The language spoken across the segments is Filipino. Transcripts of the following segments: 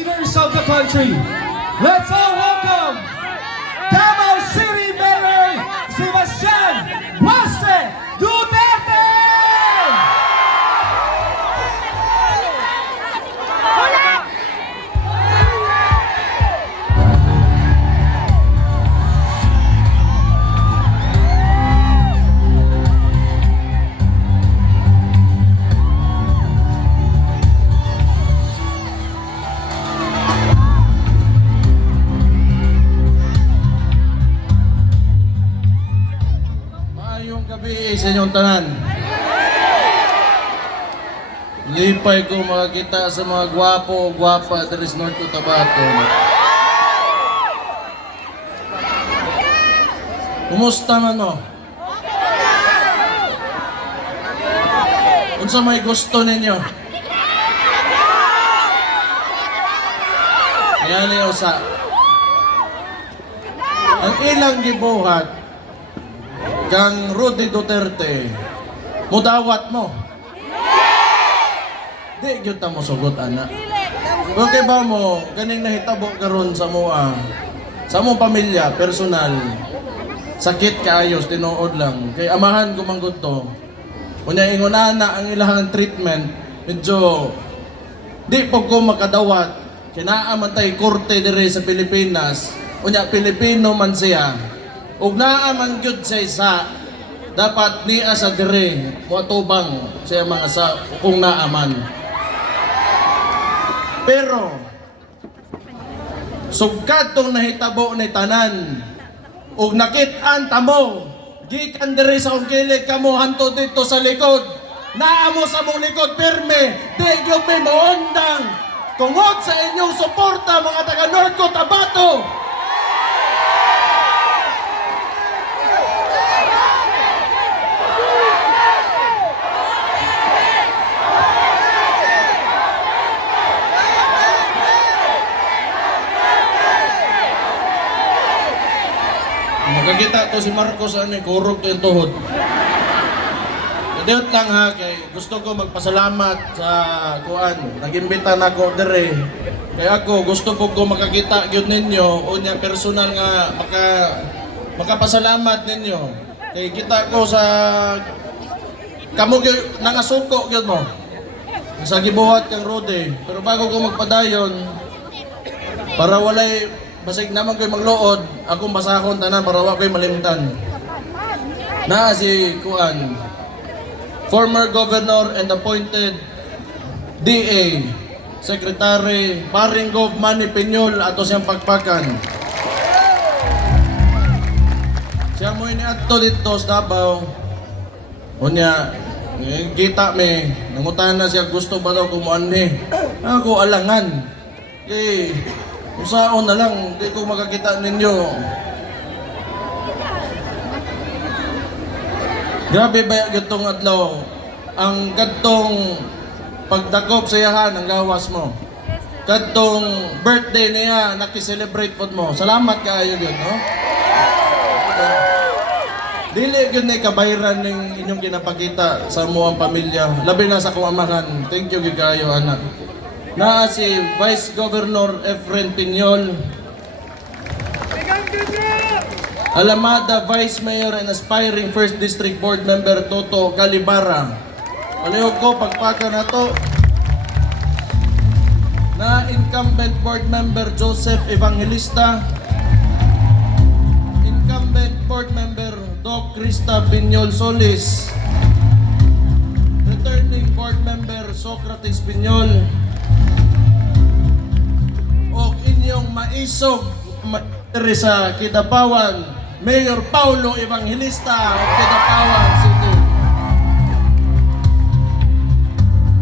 leaders of the country. Let's all welcome Davao City Mayor Sebastian Base Duterte! Maayong gabi sa inyong tanan. Lipay ko makakita sa mga gwapo o gwapa diri sa North Cotabato. Kumusta man no? Unsa may gusto ninyo? Yan yung sa ang ilang gibuhat kang Rudy Duterte, mudawat mo. Di gyud ta mo sugot ana. Okay ba mo kaning nahitabo karon sa moa, sa mong pamilya, personal, sakit kaayos tinuod lang. Kay amahan ko manggod to. Unya ingon ana ang ilahang treatment, medyo di po ko makadawat. Kinaa man tay korte diri sa Pilipinas. Unya Pilipino man siya. Ug naa man gyud sa isa, dapat niya sa dire moatubang siya mga sa kung naa man. Pero sugkad tong nahitabo ni tanan ug nakit-an ta mo gikan diri sa ungkilig kamo hanto dito sa likod. Naa mo sa mong likod pirme, di gyud may moondang tungod sa inyong suporta mga taga North Cotabato. Magkakita to si Marcos kurog to yung tuhod. Diot lang ha, kay gusto ko magpasalamat sa kuan. Nag-imbita na ako dire. Kaya ako gusto po ko makakita gyud ninyo o niya personal nga makapasalamat ninyo. Kay kita ko sa kamo gyud nangasuko gyud mo. Sa gibuhat kang Rudy. Pero bago ko magpadayon para walay basig naman ko'y magluod, akong basahon tanan para wa ko'y malimtan. Na si Kuan, former governor and appointed DA, Secretary Paring Gov Manny Peñol ato siyang pagpakan. Siya mo iniadto dito sa Davao. Unya, kita me, nangutan na siya gusto ba daw kumuanhi. Ako alangan. Usaon na lang, hindi ko makakita ninyo. Grabe ba yung gantong adlaw? Ang gantong pagdakop sa yahan, ang gawas mo. Gantong birthday niya, nakiselebrate po mo. Salamat kaayo yun, no? Dili yun na kabayran ng inyong kinapakita sa muang pamilya. Labi na sa kong amahan. Thank you, kaayo, anak. Na si Vice Governor Efren Piñol, Alamada Vice Mayor and aspiring First District Board Member Toto Calibara. Palihog ko pagpaka na to. Na incumbent Board Member Joseph Evangelista, incumbent Board Member Doc Krista Piñol Solis, returning Board Member Socrates Piñol, o inyong maisog diri sa Kidapawan, Mayor Paulo Evangelista of Kidapawan City.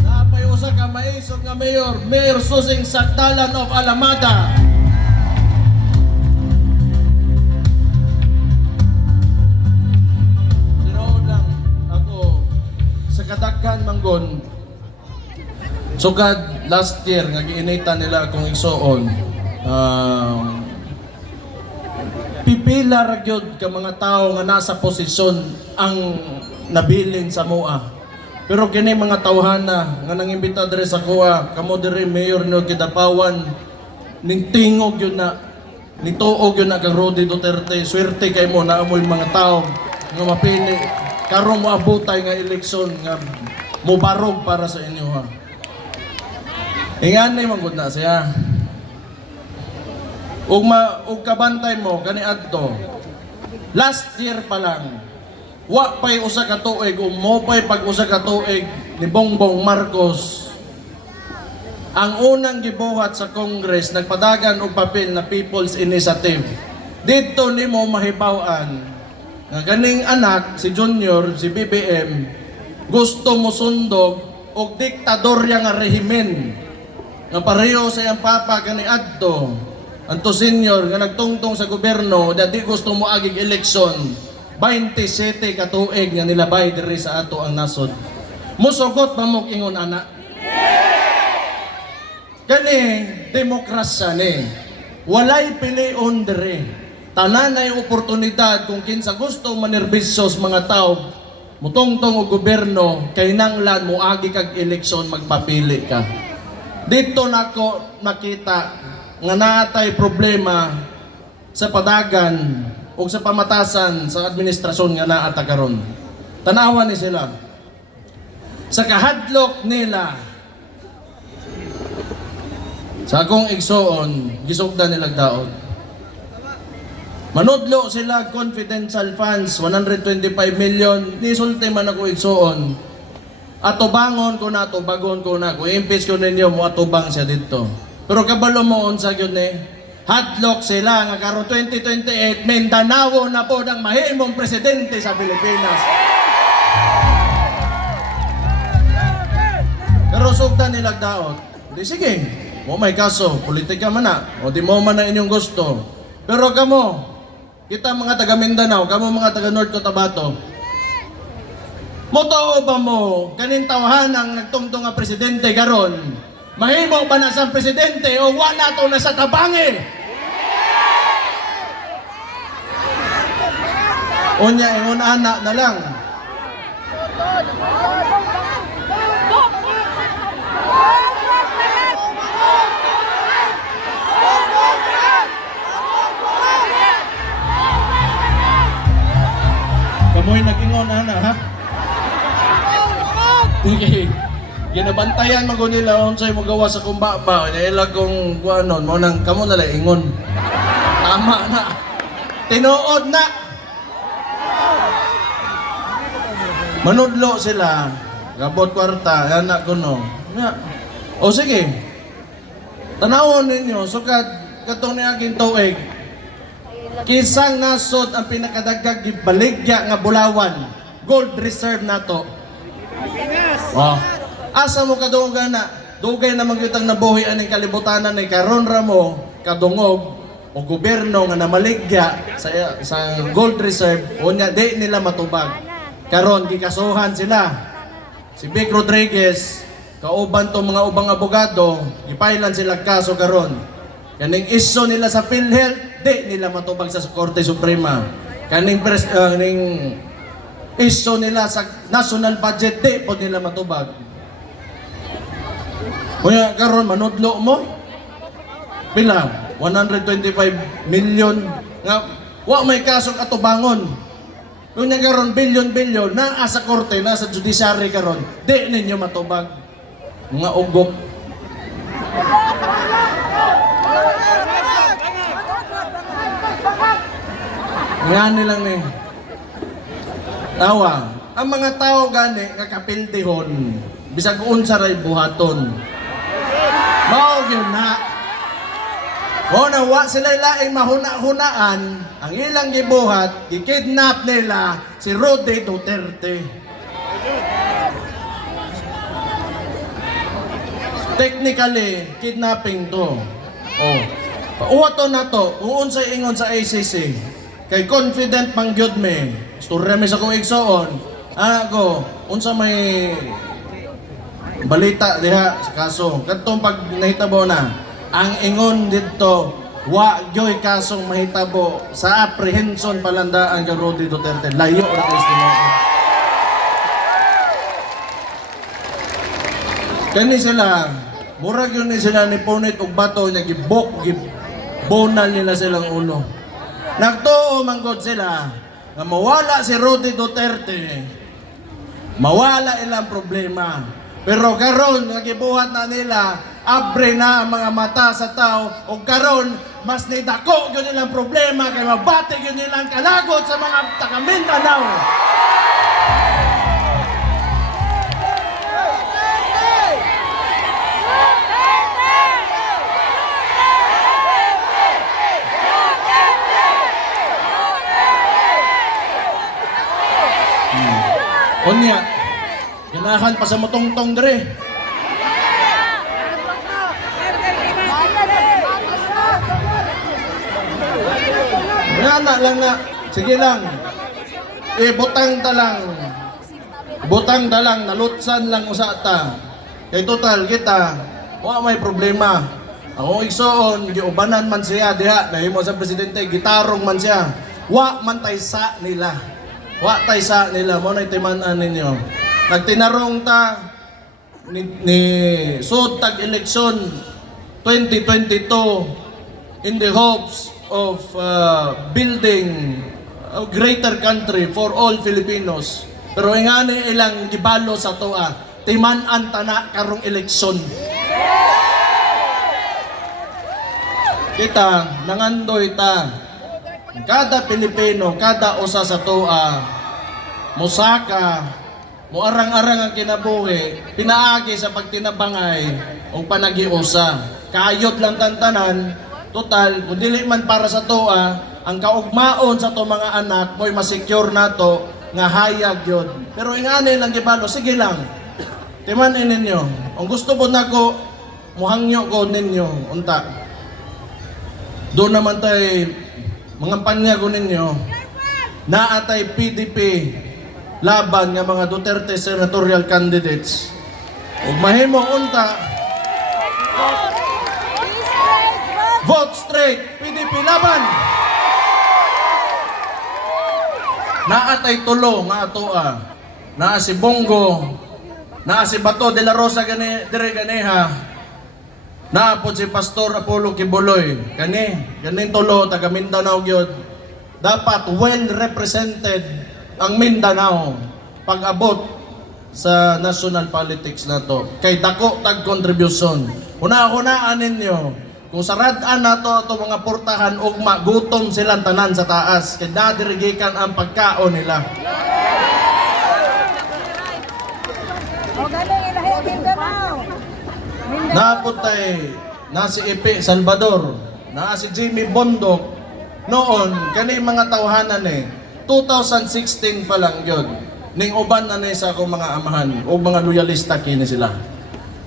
Napay usa ka maisog nga Mayor, Mayor Susing Sakdalan of Alamada. Tinuod lang ako sa kadaghan manggon. Sukad last year nga giinita nila akong igsuon. Pipila ra gyud ka mga tao nga nasa posisyon ang nabilin sa MOA. Pero kini mga tawhana nga nangimbita diri sa kuha, kamo diri Mayor no Kidapawan, ning tingog yun na, ning tuog yun na kang Rodi Duterte, swerte kay mo na amoy mga tao nga mapili, karong moabutay nga eleksyon nga mubarog para sa inyo ha. Ingan na yung na siya. Ug kabantay mo, kani adto, last year pa lang, wa pa'y usa ka tuig, mo pa'y pag usa ka tuig ni Bongbong Marcos, ang unang gibuhat sa Congress, nagpadagan og papel na People's Initiative. Dito nimo mahibaw-an nga ganing anak, si Junior, si BBM, gusto mo sundog og diktadorya nga rehimen nga pareho sa iyang papa kani adto, anto senior nga nagtungtong sa gobyerno, dadi gusto mo agig eleksyon 27 ka tuig nga nilabay diri sa ato ang nasod. Musugot ba mo ingon ana? Kani demokrasya ni. Walay pilion diri. Tanan ay oportunidad kung kinsa gusto manerbisyon mga tao mutungtong og gobyerno kay nanglan mo agi kag eleksyon magpapili ka. Dito nako nakita nga naatay problema sa padagan o sa pamatasan sa administrasyon nga naata karon. Tanawan ni sila. Sa kahadlok nila, sa akong igsoon, gisugdan nila daot. Manudlo sila confidential funds, 125 million, nisulti man ako igsoon. Atubangon ko na, atubagon ko na, kung impeach ko ninyo, mo atubang siya dito. Pero kabalo mo, unsa yun hadlock sila nga karon 2028 Mindanao na po ng mahimong presidente sa Pilipinas. Pero sugdan nila daot. Di sige, mo may kaso, politika man na, o di mo man na inyong gusto. Pero kamo, kita mga taga Mindanao, kamo mga taga North Cotabato, motoo ba mo kaning tawahan ang nagtungtong nga presidente karon? Mahimo ba na sa presidente o wala to na sa tabangi? Unya, ingon anak na lang. Kamoy nag-ingon anak, ha? Sige. Ginabantayan mo nila unsay mo gawa sa kumbaba. Nila kung kuanon mo nang kamo na lang ingon. Tama na. Tinuod na. Manudlo sila. Gabot kwarta, anak ko no. O sige. Tanawon ninyo sukad katong niaging tuig. Kisang nasod ang pinakadagdag gibaligya nga Bulawan. Gold reserve nato. Oh. Asa mo kadunggan na dugay na magyutang nabuhi aning kalibutanan ni karon ra mo kadungog o gobyerno nga namaligya sa gold reserve unya di nila matubag. Karon gikasuhan sila. Si Vic Rodriguez kauban to mga ubang abogado, gipailan sila kaso karon. Kaning iso nila sa PhilHealth, di nila matubag sa Korte Suprema. Kaning iso nila sa national budget, di po nila matubag. Kaya karon manudlo mo, pila? 125 million nga wa may kasong atubangon. Kung karon bilyon-bilyon naa sa korte, na sa judiciary karon, di ninyo matubag. Mga ugok. Nga nilang ni tawa. Ang mga tao gani nga kapildihon, bisag unsa ray buhaton. Mao gyud na. O na wa sila laing mahuna-hunaan, ang ilang gibuhat, gikidnap nila si Rodi Duterte. Technically, kidnapping to. Oh. Pauwato na to, kung unsay ingon sa ACC, kay confident mang gyud me, istorya mi sa kong igsoon, ako, unsa may balita diha sa kaso. Kadtong pag nahitabo na, ang ingon dito, wa gyoy kasong mahitabo sa apprehension palandaan kay Rodi Duterte. Layo ra kay tinuod. Kani sila murag yun ni sila ni punit og bato niya gibonal nila silang ulo. Nagtuo man gud sila nga mawala si Rudy Duterte, mawala ilang problema. Pero karon nga gibuhat na nila, abre na ang mga mata sa tao ug karon mas nidako gyud nilang problema kay mabati gyud nilang kalagot sa mga taga Mindanao. Unya, ganahan pa sa motongtong dire. Ngana lang nga, sige lang. Butang ta lang, nalutsan lang usata. Kay total kita, wa may problema. Ako igsoon, giubanan man siya diha, nahimo sa presidente, gitarong man siya. Wa man tay sa nila. Wa tay sa nila, mo na itimanan ninyo. Nagtinarong ta ni sud tag eleksyon 2022 in the hopes of building a greater country for all Filipinos. Pero ingani ilang gibalo sa toa, timan-an ta na karong eleksyon. Kita nangandoy ta. Kada Pilipino, kada usa sa toa, musaka, muarang-arang ang kinabuhi, pinaagi sa pagtinabangay o panagiusa. Kayot lang tantanan, total, kung dili man para sa toa, ang kaugmaon sa to mga anak, mo'y masecure nato nga hayag yun. Pero ingani lang gibalo, sige lang. Timanin ninyo. Ang gusto po nako, muhangyo ko ninyo, unta. Doon naman tayo, mga panyago ninyo, naatay PDP laban nga mga Duterte senatorial candidates. Ug mahimo unta, vote straight, PDP laban. Naatay tulo nga atoa, naa si Bongo, naa si Bato de la Rosa dire ganeha, naapod si Pastor Apollo Kibuloy, ganin tulo, taga Mindanao gyud. Dapat well represented ang Mindanao pag-abot sa national politics na to. Kay dako tag contribution. Una-unaan ninyo, kung sarad-an nato ato mga portahan ug magutom silang tanan sa taas, kay nadirigikan ang pagkaon nila. Naputay na si Epe Salvador, na si Jimmy Bondok, noon kani mga tawhanan 2016 pa lang yun, ning uban na sa akong mga amahan o mga loyalista kini sila.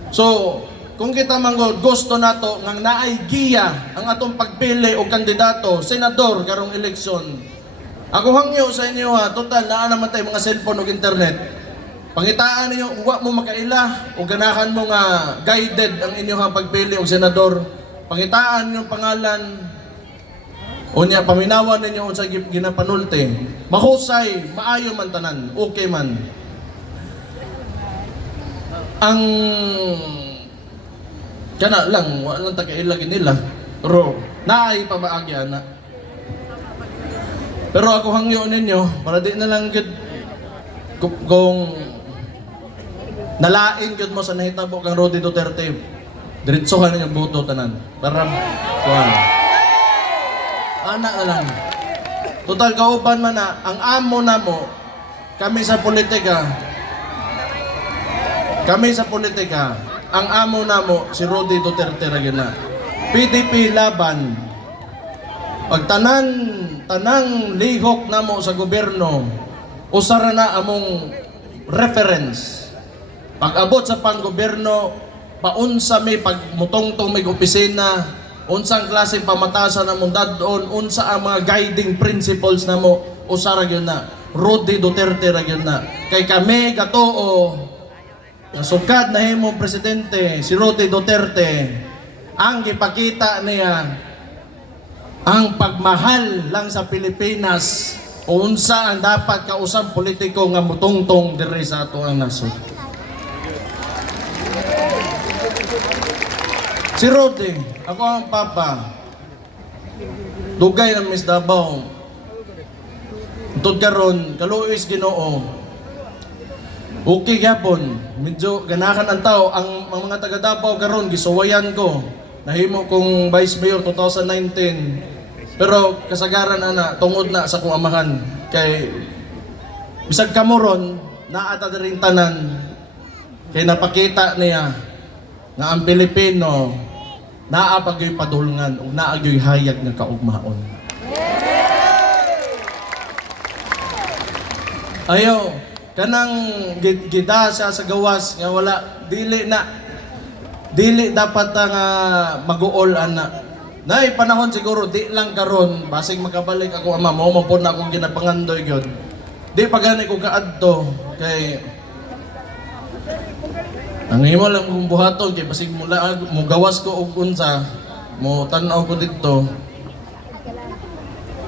So kung kita manggod gusto nato nga naay giya ang atong pagpili o kandidato senador karong eleksyon, ako hangyo sa inyo total naa naman tay mga cellphone ug internet. Pangitaan ninyo, kung wa mo makaila o ganahan mo nga guided ang inyong pagpili o senador, pangitaan niyo pangalan o niya paminawan ninyo sa ginapanulte, mahusay, maayo man tanan, okay man. Ang kana lang, walang tagailagin nila, pero naay pabaagya na. Pero ako hangyo ninyo, para di na lang kung nalain gyud mo sa nahitabo kang Rudy Duterte, diretsohan ninyo boto tanan. Para kuan. Ana na lang. Total kauban man na ang amo na mo kami sa politika. Ang amo na mo si Rudy Duterte ra gyud na. PDP laban. Pag tanang lihok na mo sa gobyerno, usara na among reference. Pag-abot sa panggobyerno, paunsa may pagmutongtong may opisina, unsang klaseng pamatasan na mong dadon, unsa ang mga guiding principles na mo, usara yun na. Rudy Duterte ra yun na. Kay kami katoo, nasugkad na himong presidente, si Rudy Duterte, ang ipakita niya, ang pagmahal lang sa Pilipinas, o unsa ang dapat kausap politiko nga mutungtong diri sa ato ang nasod. Si Rodi, ako ang papa. Dugay ng Miss Davao. Tod karon, kaluoy is Ginoo. Okay gyapon, medyo ganahan ang tao. Ang mga taga Davao karon gisuwayan ko. Nahimo kong Vice Mayor 2019. Pero kasagaran ana tungod na sa kong amahan kay bisag kamuron naata rin tanan kay napakita niya nga ang Pilipino naa pagyoy padulngan ug naa gyoy hayag nga kaugmaon. Ayo, kanang gida siya sa gawas nga wala dili dapat nga mag-uol ana. Nay panahon siguro di lang karon basig makabalik ako ama mo po na akong ginapangandoy gyud. Di pa gani ko kaadto kay ang imo lang kong buhaton kay basig mula mo gawas ko og unsa mo tan-aw ko didto.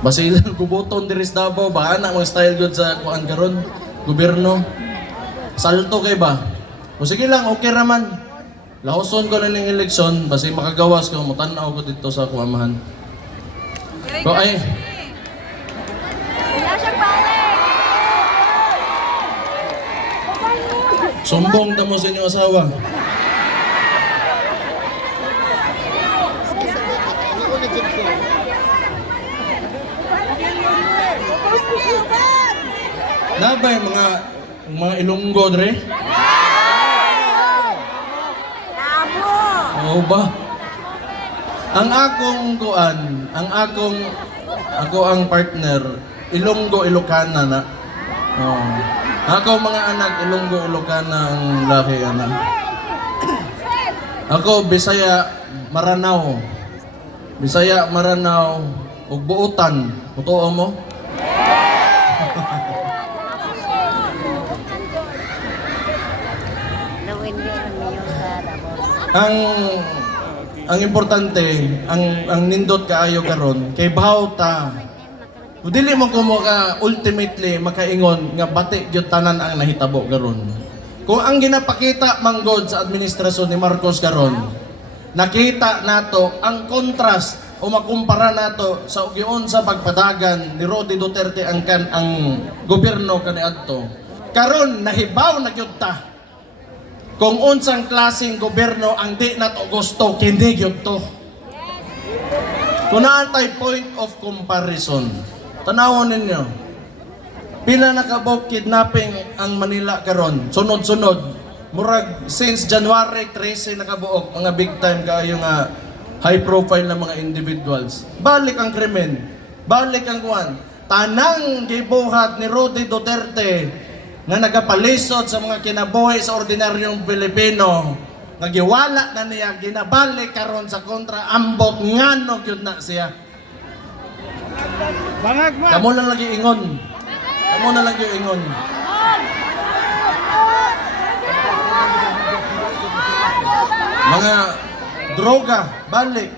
Basig lang gubuton diri sa Davao ba ana mga style gyud sa kuan karon gobyerno. Salto kay ba? O sige lang okay ra man. Lahoson ko na ng eleksyon, basta makagawas ko, mutanaw ko dito sa kuamahan. So ay, sumbong na mo sa inyong asawa. Nabay mga Ilonggo dre? Oo ba? Ang akong kuan, ako ang partner, Ilonggo Ilocana na. Oh. Ako mga anak, Ilonggo Ilocana ang laki anak. Ako Bisaya Maranao. Bisaya Maranao ug buutan. Totoo mo? ang importante ang nindot kaayo karon kay bawta dili mo ko ka ultimately makaingon nga bati gyud tanan ang nahitabo karon kung ang ginapakita manggod sa administrasyon ni Marcos karon nakita nato ang contrast o makumpara nato sa ugyon sa pagpadagan ni Rodi Duterte ang gobyerno kaniadto karon nahibaw na gyud ta kung unsang klaseng gobyerno ang di nato gusto, kindi gyud to. Kung naantay point of comparison, tanawon ninyo, pila nakabog kidnapping ang Manila karon, sunod-sunod. Murag since January 13 nakabuok, mga big time kaayo nga high profile na mga individuals. Balik ang krimen, balik ang kuwan. Tanang gibuhat ni Rodi Duterte nga nagapalisod sa mga kinabuhi sa ordinaryong Pilipino nga giwala na niya ginabalik karon sa kontra ambot ngano gyud na siya. Kamo na lagi ingon. Kamo na lagi ingon. Mga droga balik.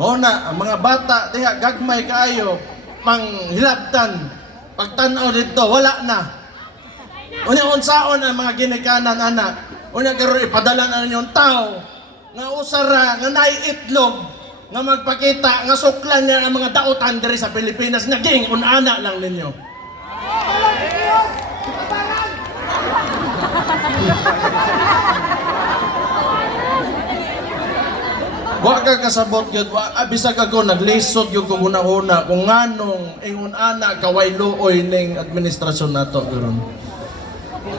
Mao na ang mga bata diha gagmay kaayo panghilabtan. Pagtan-aw dito wala na. Unya unsaon ang mga ginikanan anak. Unya karon ipadala na ninyong tao nga usara nga naiitlog nga magpakita nga suklan niya ang mga dautan diri sa Pilipinas nga ging unana lang ninyo. Wa ka kasabot gyud bisag ako naglisod gyud ko una-una kung nganong ingon ana kaway luoy ning administrasyon nato karon.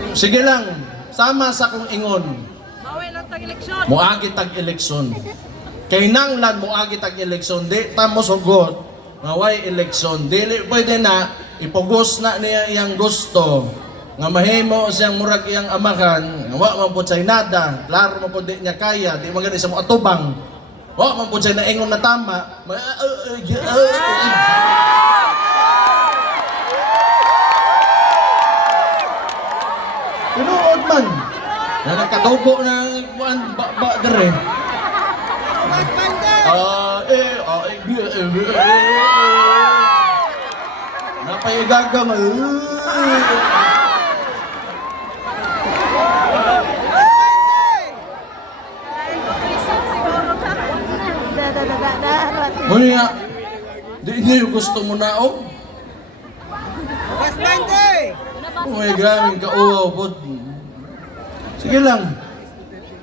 Sige lang, sama sa kong ingon. Muagi tag-eleksyon. Kay nanglan muagi tag-eleksyon, di ta mo sugot nga way eleksyon. Dili pwede na ipugos na niya iyang gusto nga mahimo siyang murag iyang amahan, nga wa man pud say nada, klaro man pud di niya kaya, di magani sa mo atubang. Wa man pud say naingon na tama. Tinuod man. Na nagkadugo na ba dere. Napaigagang. Muna nga, di niyo gusto mo na oh. Uy, gaming kauwaw po. Sige lang.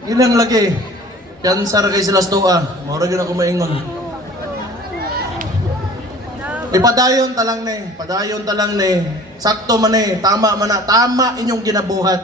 Ilang lagi. Kansar kay sila stoa. Maura gina ko maingon. Ipadayon talang ni. Padayon talang ni. Sakto man ni. Tama man na. Tama inyong ginabuhat.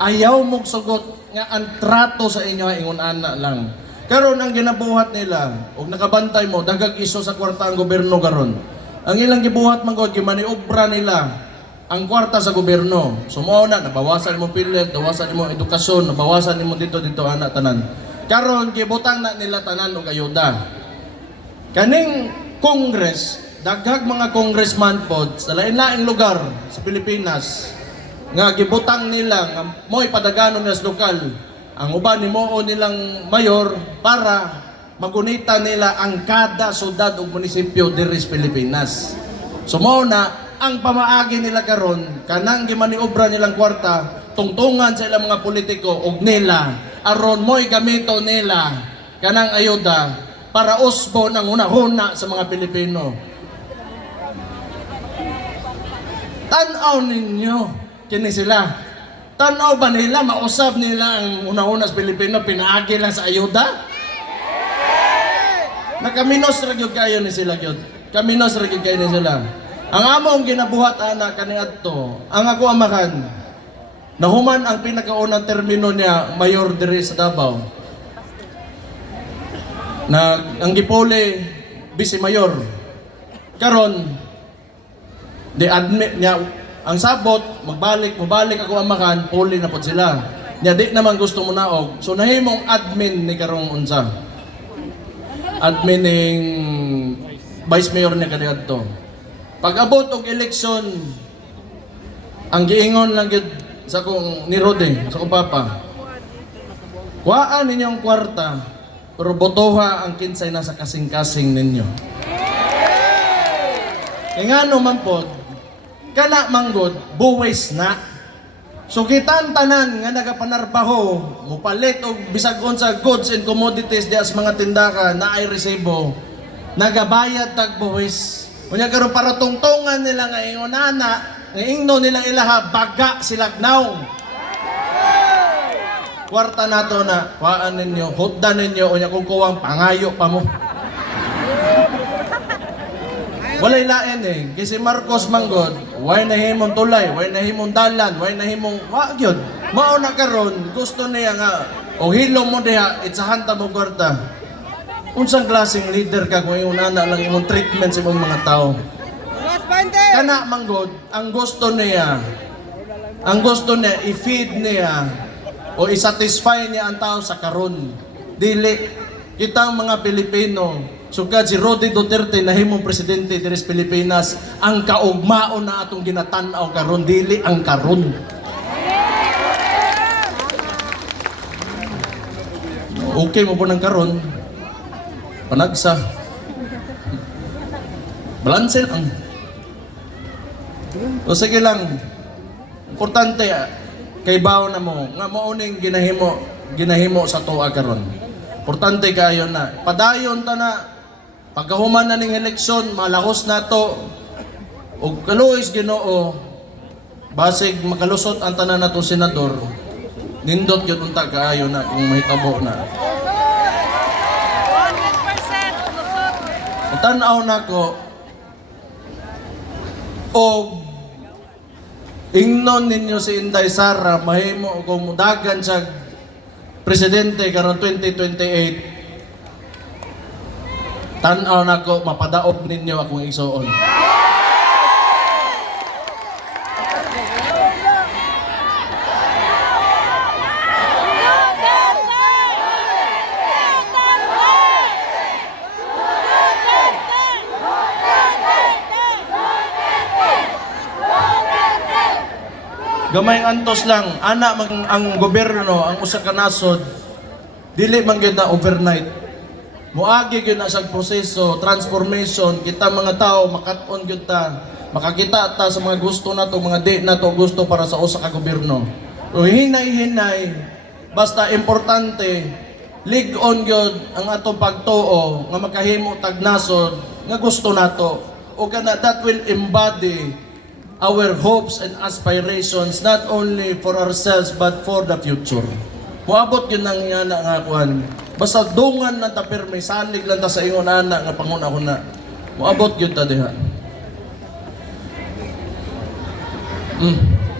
Ayaw mong sugot nga ang trato sa inyo ay ingon ana lang. Karon ang ginabuhat nila, ug nakabantay mo, dagag iso sa kwarta ang gobyerno karon. Ang ilang gibuhat man gud gimaniobra nila ang kwarta sa gobyerno. So mao na nabawasan mo pilit, nabawasan mo edukasyon, nabawasan mo dito ana tanan. Karon gibutang na nila tanan og ayuda. Kaning Congress, daghag mga congressman pod sa lain-laing lugar sa Pilipinas nga gibutang nila nga mo'y padaganon nila sa lokal. Ang uban himuo nilang mayor para magunita nila ang kada syudad ug munisipyo diri sa Pilipinas. So mao na ang pamaagi nila karon kanang gimaniobra nilang kwarta tungtungan sa ilang mga politiko og nila aron mo'y gamito nila kanang ayuda para usbon ang hunahuna sa mga Pilipino. Tan-aw ninyo kini sila. Tan-aw ba nila mausab nila ang hunahuna sa Pilipino pinaagi lang sa ayuda? Nakaminos ra gyud kayo ni sila gyud. Kaminos ra gyud kayo ni sila. Ang among ginabuhat ana kaniadto, ang ako amahan, nahuman ang pinakaunang termino niya mayor diri sa Davao. Na ang gipole vice mayor. Karon di admit niya ang sabot mabalik ako amahan, puli na pod sila. Nya di naman gusto mo naog. So nahimong admin ni karong unsa. Admin ning vice mayor niya kaniadto. Pag-abot og eleksyon, ang giingon lang gyud sa kong ni Rode, sa kong papa. Kuhaan ninyo ang kwarta, pero botoha ang kinsay na sa kasing-kasing ninyo. Kaya nga naman po, kana manggod, buwis na. So kitaan tanan nga nagapanarbaho, mupalit og bisag sa goods and commodities di as mga tindakan na ay resibo, nagabayad tag buwis. Kunya karon para tungtungan nila nga ingonana, nga ingno nilang ilaha baga silagnaw. Kwarta nato na, kuhaan ninyo, huddan ninyo, unya kung kuwang pangayo pa mo. Walay lain eh, kasi Marcos manggod, way nahimong tulay, way nahimong dalan, way nahimong, gyud. Mao na karon, gusto niya nga, o hilom mo diha, itsahan ta mo kwarta. Unsang klaseng leader ka kung iunana lang imong treatment sa imong mga tao. Kana manggod, ang gusto niya i-feed niya o i-satisfy niya ang tao sa karon. Dili kitang mga Pilipino, sugad si Rodi Duterte nahimong presidente diri sa Pilipinas, ang kaugmaon na atong ginatan-aw karon, dili ang karon. Okay mo po ng karon. Panagsa. Balanse lang. O sige lang. Importante kay bawo na mo nga mao ning ginahimo sa tuwa karon. Importante kayo na. Padayon ta na pagkahuman na ning eleksyon, malahos na to. Og kaluoy Ginoo, basig makalusot ang tanan nato senador. Nindot gyud unta kaayo na kung mahitabo na. Tanaw na ko o ingnon ninyo si Inday Sara mahimo kung mudagan sa presidente karon 2028. Tanaw na ko mapadaog ninyo akong igsuon. Gamay antos lang, ana ang gobyerno, ang usa ka nasod, dili man gyud na overnight. Muagi gyud na sa proseso, transformation, kita mga tao makat-on gyud ta, makakita ta sa mga gusto nato, mga di nato gusto para sa usa ka gobyerno. O hinay-hinay, basta importante lig-on gyud ang atong pagtuo nga makahimo tag nasod nga gusto nato. O kana that will embody our hopes and aspirations not only for ourselves but for the future. Moabot yun ang yana nga kuan. Basta dungan na ta pirmi, salig lang ta sa ingon ana nga panguna-una. Moabot yun ta diha.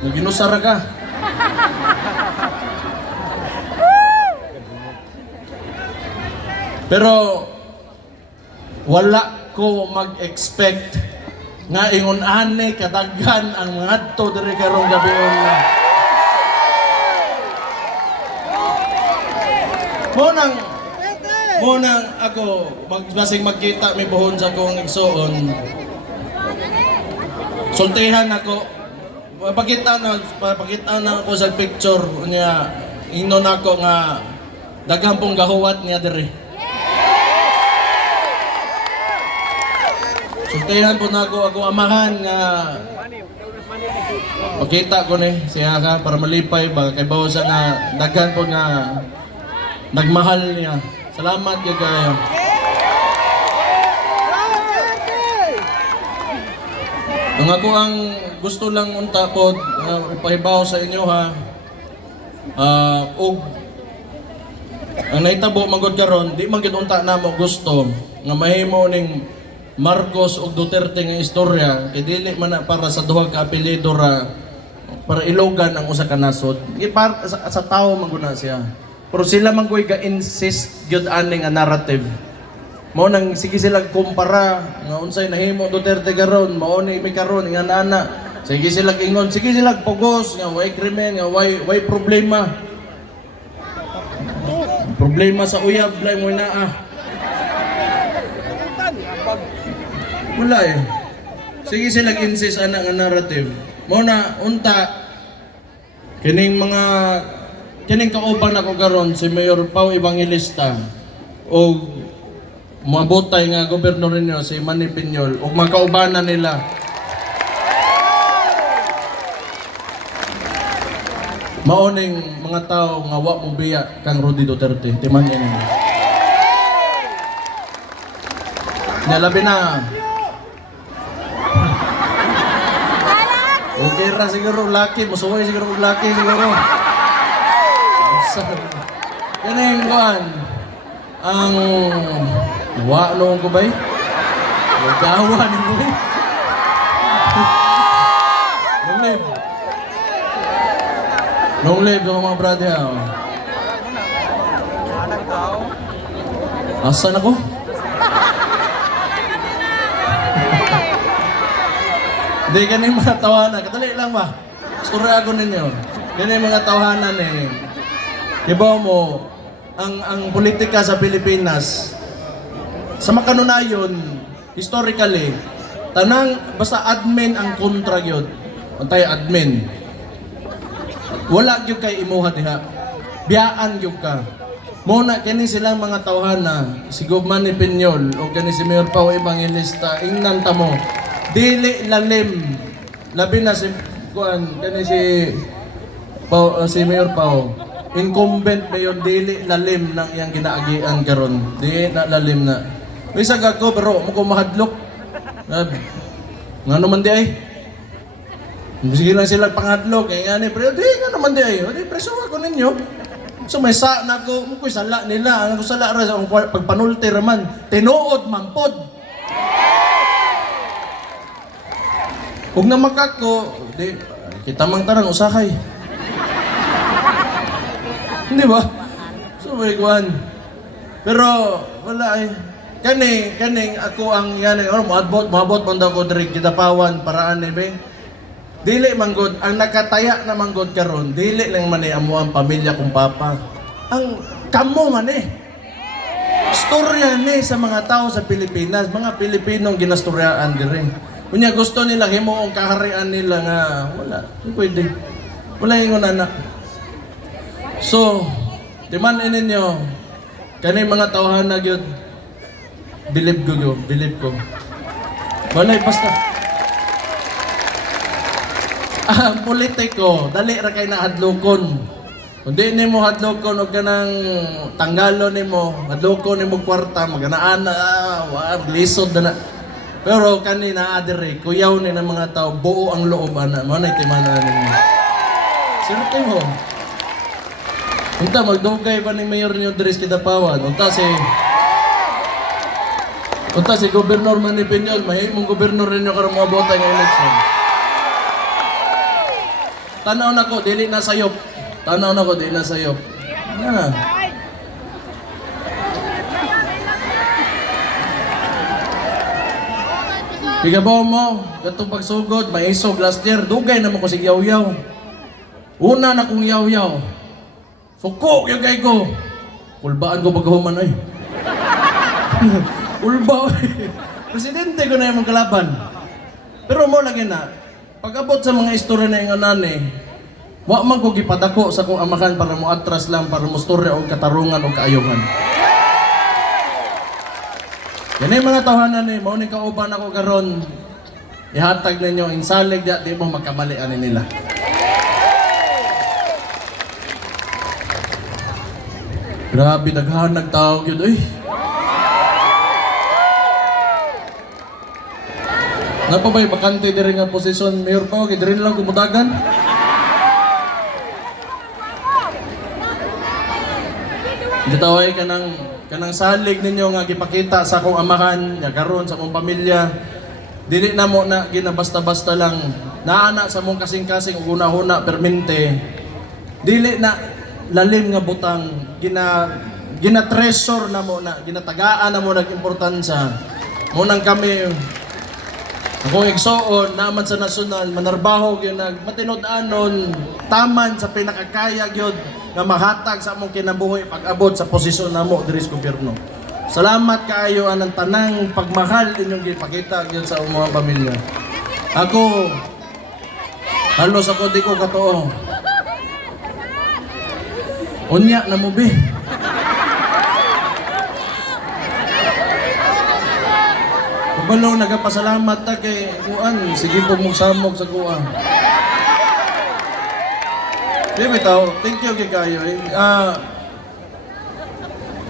Naginusara ka. Pero wala ko mag-expect nga ingon ani kadaghan ang mga adto diri karong gabi na. Monang ako basig magkita mi buhon sa akong igsuon. Sultihan ako. Pakita na ako sa picture niya. Ingnon ako nga daghang pong gahuwat niya diri. Sultihan po na ako amahan nga pakita ko ni siya ka para malipay ba kay bawasan nga daghan po nga nagmahal niya. Salamat kayo. Ang ako ang gusto lang unta po ipahibaw sa inyo ha. Og ang naitabo magod karon di man gid unta namo gusto nga mahimo ning Marcos ug Duterte nga istorya kay dili man na para sa duha ka apelyido ra para ilogan ang usa ka nasod. Para sa tawo man guna siya. Pero sila man koy ga-insist gyud ani nga narrative. Mao nang sige sila kumpara nga unsay nahimo Duterte karon, mao ni mi karon nga nana. Sige sila ingon, sige sila pugos nga way krimen, nga way problema. Problema sa uyab lang mo naa. Wala eh. Sige sila insist ana nga narrative. Mao na unta kining kauban ako karon si Mayor Pau Evangelista o mabutay nga gobernador ninyo si Manny Piñol ug magkaubanan nila. Mao ning mga tao nga wa mo biya kang Rudy Duterte. Timan niya ninyo. Nalabi na. Okay ra siguro laki, musuway siguro laki siguro. Yan yung kuhan. Ang wa noong ko ba'y? Nagkawa ni mo eh. Nung live sa mga brother. Asan ako? Hindi ka na mga tawanan. Katali lang ba? Storya ako ninyo. Yan yung mga tawanan eh. Diba mo, ang politika sa Pilipinas, sa makanunayon, historically, basta admin ang kontra yun. Antay admin. Wala yun kay imuha diha. Biyaan yun ka. Muna, kani silang mga tawhana, si Manny Piñol, o kani si Mayor Pau Evangelista, ingnan ta mo, dili lalim. Labi na si, kani si Mayor Pau. Incumbent mayon dili lalim ng iyang ginaagian karon. Di na lalim na. May sagad ko pero mo ko mahadlok. Ngano man di ay? Sige lang sila panghadlok kay ngani pero di nga naman di ay. Di preso ako ninyo. So may sa na ko mo ko sala nila. Ang sala ra sa pagpanulti ra man. Tinuod man pod. Ug na makako di kita mang tarang usahay. Hindi ba? So may kuhan. Pero wala eh. Kaning ako ang yan eh. Maabot man daw ko diri Kidapawan paraan eh be. Dili manggod ang nakataya na manggod karon. Dili lang man amo ang pamilya kong papa. Ang kamo man eh. Storya ni sa mga tao sa Pilipinas, mga Pilipinong ginastoryaan diri. Kunya gusto nila himuong kaharian nila nga wala. Pwede. Wala ingon anak. So, timan ninyo, kani mga tawhan na gyud believe ko. Walay basta. Ang politiko, dali ra kay naadlokon. Kundi ni mo hadlok ko og kanang tanggalo nimo, hadlok ko nimo kwarta maganaan na lisod na. Pero kanina adire kuyaw ni ng mga tao buo ang loob ana mo nay timana ninyo. Sirte mo. Unta magdugay pa ni Mayor niyo Dres Kidapawan. Unta si Gobernador Manny Peñol, mahimong gobernador ninyo karon mo bota ng election. Tanaw na ko dili na sayop. Tanaw na ko dili na sayop. Yan. Pigabaw mo, gatong pagsugod, may isog last year, dugay na mo ko si yaw-yaw. Una na kong yaw-yaw. Suko, yung gay ko. Kulbaan ko pagkahuman ay. Ulba ay. Presidente ko na yung mga kalaban. Pero mo lagi na, pag-abot sa mga istorya na yung anane, wa man ko gipadako sa kong amakan para mo atras lang, para mo storya o katarungan o kaayuhan. Yan yung mga tawanan ni mo, ni kauban ako karon. Ihatag ninyo, insalig ya, di mo magkamalian nila. Grabe, daghan nagtawag yun, ay. Napa ba'y bakante di rin nga posisyon, Mayor Pao, di rin lang kumutagan? Gitaway ka kanang salig ninyo nga gipakita sa akong amahan, nga karon sa akong pamilya. Dili na mo na ginabasta-basta lang. Naana sa mong kasing-kasing ug una-una permente. Dili na lalim nga butang gina-treasure na mo na, ginatagaan na mo nag-importansya. Munang kami akong igsoon naman sa nasyonal, manarbaho gyud nagmatinud-anon, taman sa pinakakaya gyud nga mahatag sa among kinabuhi pag-abot sa posisyon namo diri sa gobyerno. Salamat kaayo anang tanang pagmahal inyong gipakita gyud sa mga pamilya. Ako halos ako di ko katoo. Unya na mo be. Kabalo nagapasalamat ta kay kuan, sige po mong samog sa kuan. Di bitaw, thank you kay kayo.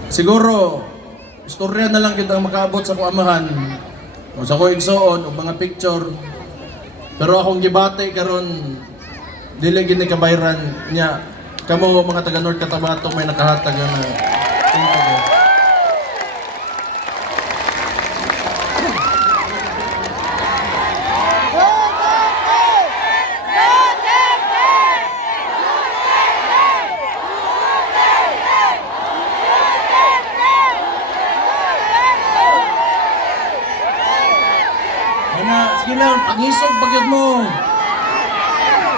Siguro istorya na lang kita makaabot sa kuamahan. O sa ko igsoon o mga picture. Pero akong gibate karon dili gini kabayran nya kamo mga taga North Cotabato may nakahatag na. Thank you. Sige lang, pangisog pagyod mo.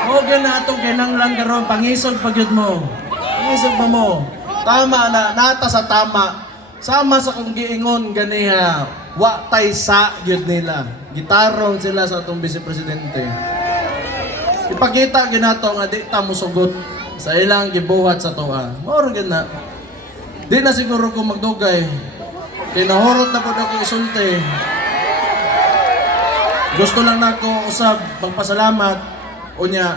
Okay na itong kinanglang karon, pangisog pagyod mo. Pangisog pa mo. Tama na, nata sa tama. Sama sa kong giingon ganiha, wa tay sa gyud nila. Gitarong sila sa atong Vice Presidente. Ipakita ginato nga di ta musugot sa ilang gibuhat sa toa. Mao gyud na. Di na siguro ko magdugay. Kinahurot na pud ako isulti. Gusto lang nako usab magpasalamat unya.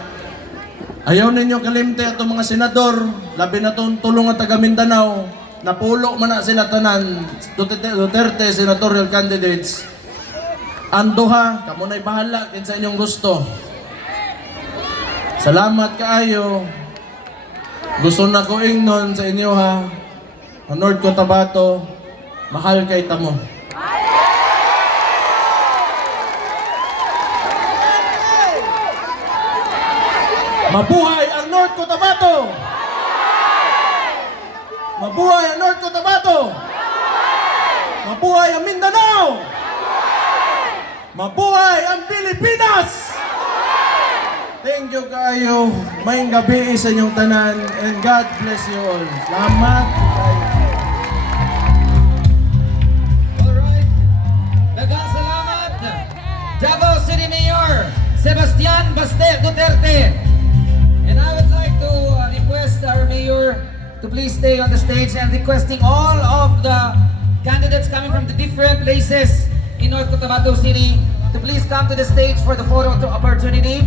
Ayaw ninyo kalimte atong mga senador, labi na tong tulong at taga Mindanao, napulo man na sila tanan Duterte senatorial candidates. Anduha, kamo na'y bahala kinsa inyong gusto. Salamat kaayo. Gusto na ko ingnon sa inyo ha. North Cotabato, mahal kay tamo. Mabuhay ang North Cotabato! Mabuhay ang North Cotabato! Mabuhay ang Mindanao! Mabuhay ang Pilipinas! Thank you kayo. Maying gabi sa inyong tanan and God bless you all. Salamat kayo. Alright. Daghang salamat. Davao City Mayor Sebastian Bastel Duterte. And I would like to request our mayor to please stay on the stage and requesting all of the candidates coming from the different places in North Cotabato City to please come to the stage for the photo opportunity.